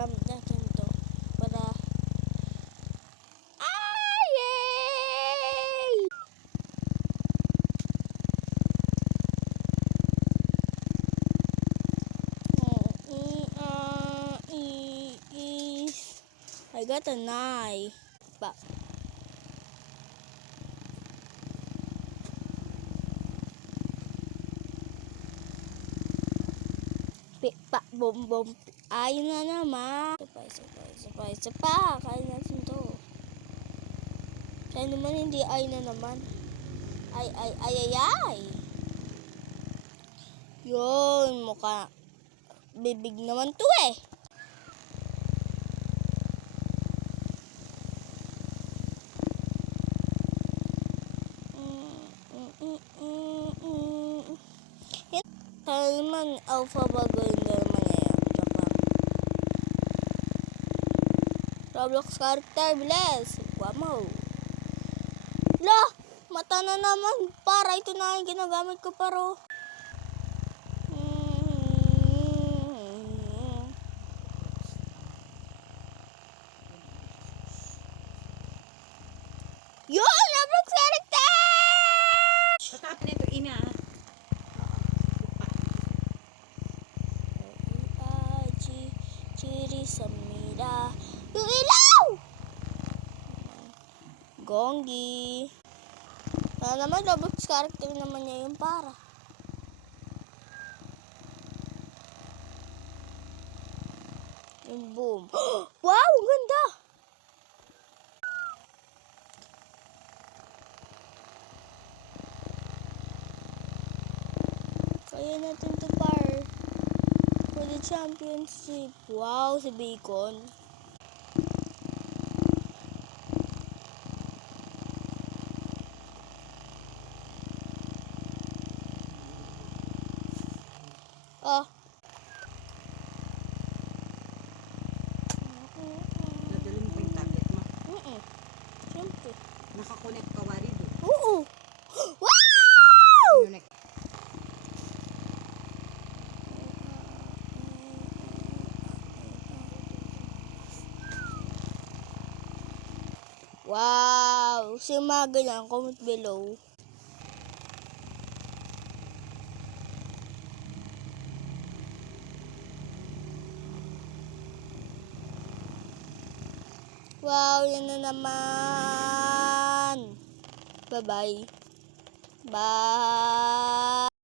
gamit natin to para yay! I got a knife. But pa bom bom. Ayun na naman. Isa pa. Kain natin to. Kaya naman hindi ay na naman. Ay. Yun, mukha. Bibig naman to eh. Kaya naman, alpha bago yung naman yan. Roblox character, bilis. Wow. La! Mata na naman. Para ito na yung ginagamit ko paro. Yun! Roblox character! Patapin ito, ina. Chiri Samira. Yung ilaw! Gonggi. Naman, Roblox character naman niya yung para. Yung boom. Wow! Ang ganda! Kaya natin to par. For the championship. Wow, si Bacon. Oh. Nadali mo pa yung tablet mo. Siyempre. Nakakonect ka wari doon. Oo. Wow! Connect. Wow! Si mga ganyan, comment below. Wow, yan na naman. Bye-bye. Bye.